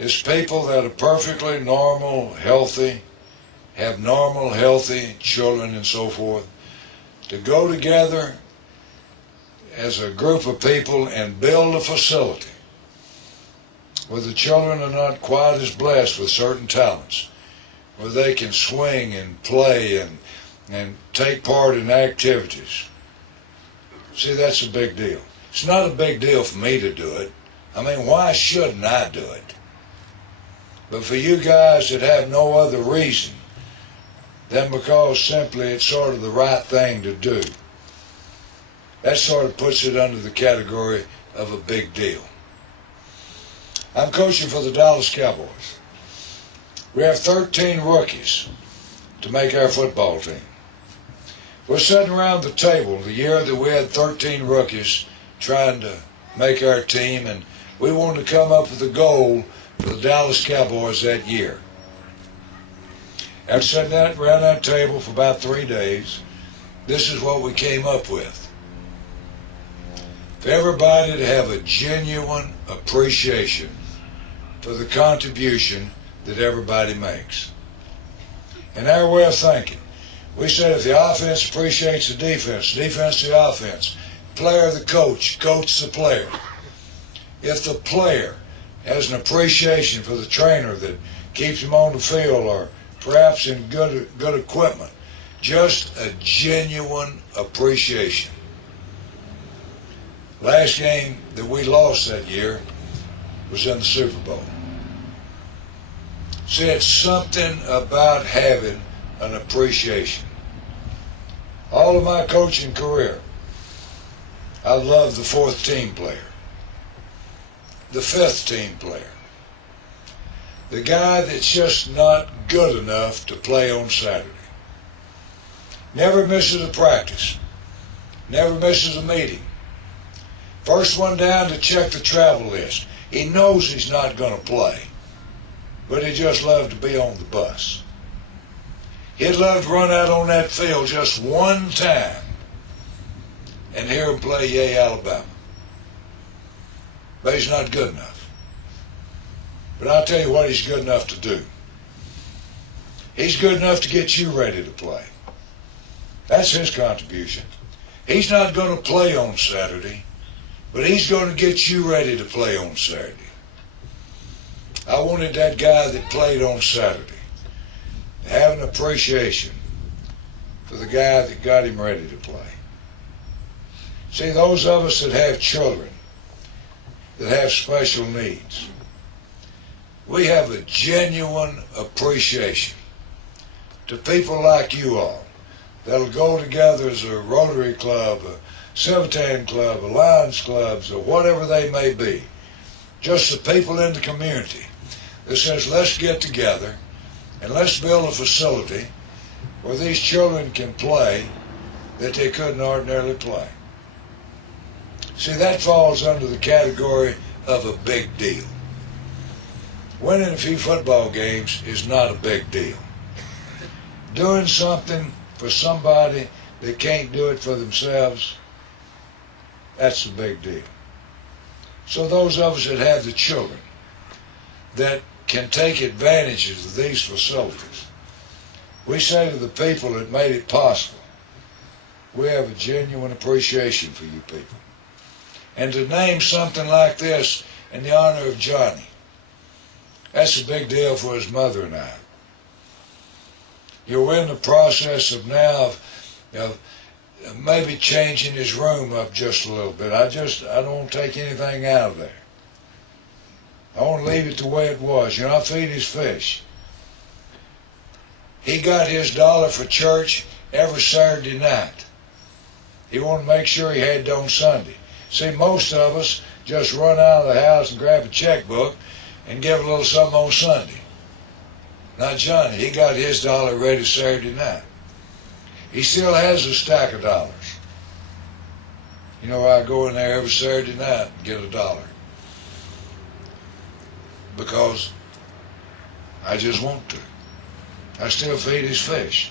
is people that are perfectly normal, healthy, have normal, healthy children and so forth, to go together as a group of people and build a facility where the children are not quite as blessed with certain talents, where they can swing and play and take part in activities. See, that's a big deal. It's not a big deal for me to do it. I mean, why shouldn't I do it? But for you guys that have no other reason than because simply it's sort of the right thing to do, that sort of puts it under the category of a big deal. I'm coaching for the Dallas Cowboys. We have 13 rookies to make our football team. We're sitting around the table the year that we had 13 rookies trying to make our team, and we wanted to come up with a goal for the Dallas Cowboys that year. After sitting around that table for about 3 days, this is what we came up with. For everybody to have a genuine appreciation for the contribution that everybody makes. And our way of thinking, we said if the offense appreciates the defense the offense, player the coach the player. If the player has an appreciation for the trainer that keeps him on the field, or perhaps in good equipment, just a genuine appreciation. Last game that we lost that year was in the Super Bowl. See, it's something about having an appreciation. All of my coaching career, I loved the 4th team player, the 5th team player, the guy that's just not good enough to play on Saturday. Never misses a practice, never misses a meeting. First one down to check the travel list. He knows he's not going to play, but he just loved to be on the bus. He'd love to run out on that field just one time and hear him play Yay, Alabama. But he's not good enough. But I'll tell you what he's good enough to do. He's good enough to get you ready to play. That's his contribution. He's not going to play on Saturday, but he's going to get you ready to play on Saturday. I wanted that guy that played on Saturday to have an appreciation for the guy that got him ready to play. See, those of us that have children that have special needs, we have a genuine appreciation to people like you all that'll go together as a Rotary Club, a Civitan Club, a Lions Clubs, or whatever they may be. Just the people in the community that says, let's get together and let's build a facility where these children can play that they couldn't ordinarily play. See, that falls under the category of a big deal. Winning a few football games is not a big deal. Doing something for somebody that can't do it for themselves, that's a big deal. So those of us that have the children that can take advantage of these facilities, we say to the people that made it possible, we have a genuine appreciation for you people. And to name something like this in the honor of Johnny, that's a big deal for his mother and I. You're in the process of now of maybe changing his room up just a little bit. I don't want to take anything out of there. I want to leave it the way it was. You know, I feed his fish. He got his dollar for church every Saturday night. He wanted to make sure he had it on Sunday. See, most of us just run out of the house and grab a checkbook and give a little something on Sunday. Not Johnny. He got his dollar ready Saturday night. He still has a stack of dollars. You know, I go in there every Saturday night and get $1. Because I just want to. I still feed his fish.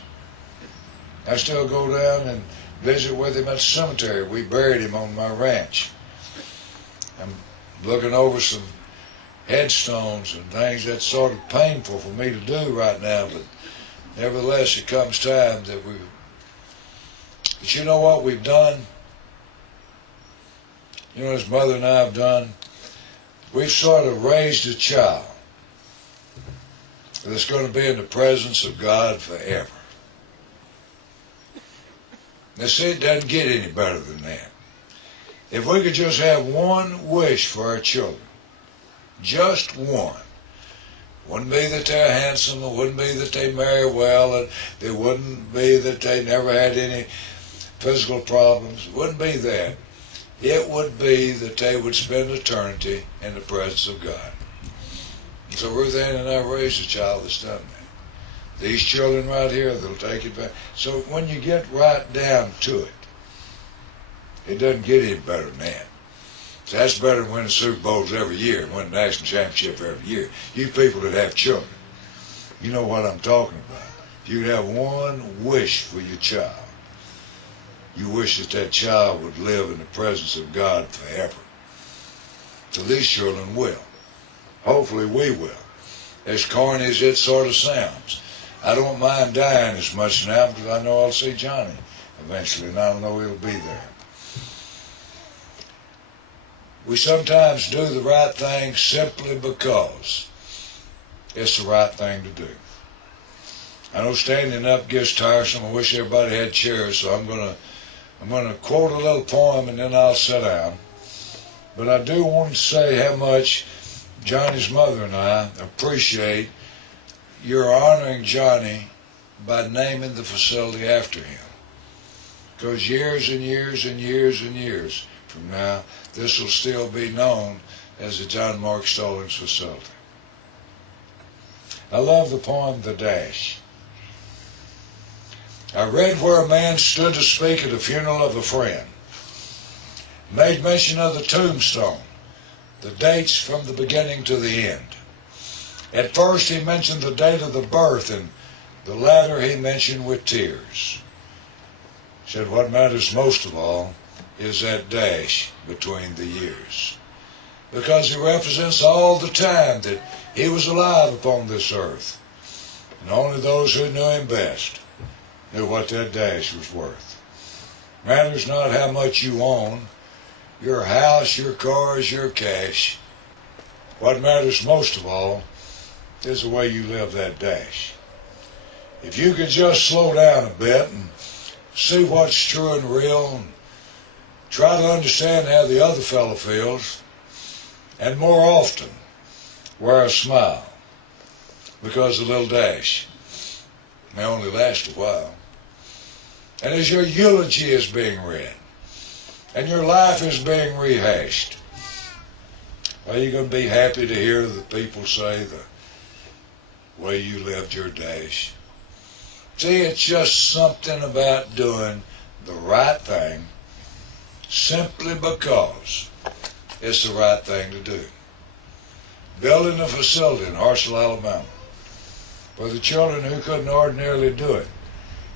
I still go down and visit with him at the cemetery. We buried him on my ranch. I'm looking over some headstones and things. That's sort of painful for me to do right now, but nevertheless, it comes time that we. But you know what we've done? You know, his mother and I have done. We've sort of raised a child that's going to be in the presence of God forever. Now, see, it doesn't get any better than that. If we could just have one wish for our children, just one. Wouldn't be that they're handsome, it wouldn't be that they marry well, and it wouldn't be that they never had any physical problems. It wouldn't be that. It would be that they would spend eternity in the presence of God. And so Ruth Ann and I raised a child that's done that. These children right here, they'll take it back. So when you get right down to it, it doesn't get any better than that. So that's better than winning Super Bowls every year and winning the national championship every year. You people that have children, you know what I'm talking about. If you could have one wish for your child, you wish that that child would live in the presence of God forever. So these children will. Hopefully we will. As corny as it sort of sounds. I don't mind dying as much now because I know I'll see Johnny eventually, and I know he'll be there. We sometimes do the right thing simply because it's the right thing to do. I know standing up gets tiresome. I wish everybody had chairs, so I'm going to quote a little poem and then I'll sit down. But I do want to say how much Johnny's mother and I appreciate your honoring Johnny by naming the facility after him. Because years and years and years and years from now, this will still be known as the John Mark Stallings facility. I love the poem, The Dash. I read where a man stood to speak at the funeral of a friend, made mention of the tombstone, the dates from the beginning to the end. At first he mentioned the date of the birth, and the latter he mentioned with tears. He said what matters most of all is that dash between the years, because he represents all the time that he was alive upon this earth, and only those who knew him best knew what that dash was worth. Matters not how much you own, your house, your cars, your cash. What matters most of all is the way you live that dash. If you could just slow down a bit and see what's true and real, and try to understand how the other fellow feels, and more often, wear a smile, because the little dash may only last a while. And as your eulogy is being read, and your life is being rehashed, are you going to be happy to hear the people say the way you lived your dash? See, it's just something about doing the right thing simply because it's the right thing to do. Building a facility in Hartselle, Alabama, for the children who couldn't ordinarily do it,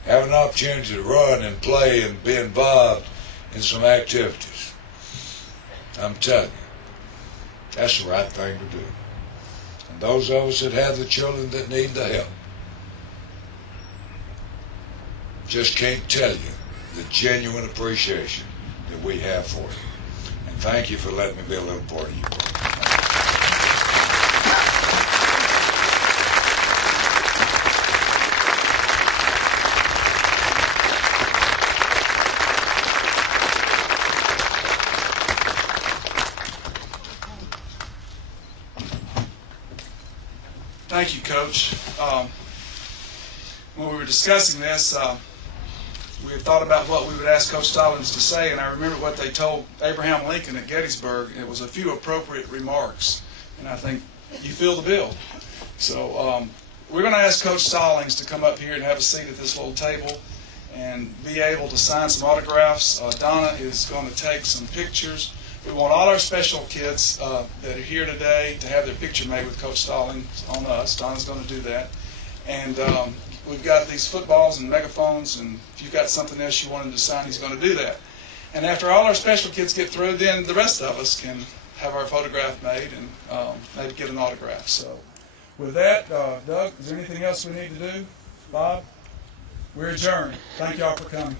have an opportunity to run and play and be involved in some activities. I'm telling you, that's the right thing to do. And those of us that have the children that need the help just can't tell you the genuine appreciation that we have for you. And thank you for letting me be a little part of you. Thank you, Coach. When we were discussing this, we had thought about what we would ask Coach Stallings to say, and I remember what they told Abraham Lincoln at Gettysburg. It was a few appropriate remarks, and I think you fill the bill. So we're going to ask Coach Stallings to come up here and have a seat at this little table and be able to sign some autographs. Donna is going to take some pictures. We want all our special kids that are here today to have their picture made with Coach Stallings on us. Donna's going to do that. And we've got these footballs and megaphones, and if you've got something else you want him to sign, he's going to do that. And after all our special kids get through, then the rest of us can have our photograph made and maybe get an autograph. So with that, Doug, is there anything else we need to do? Bob? We're adjourned. Thank y'all for coming.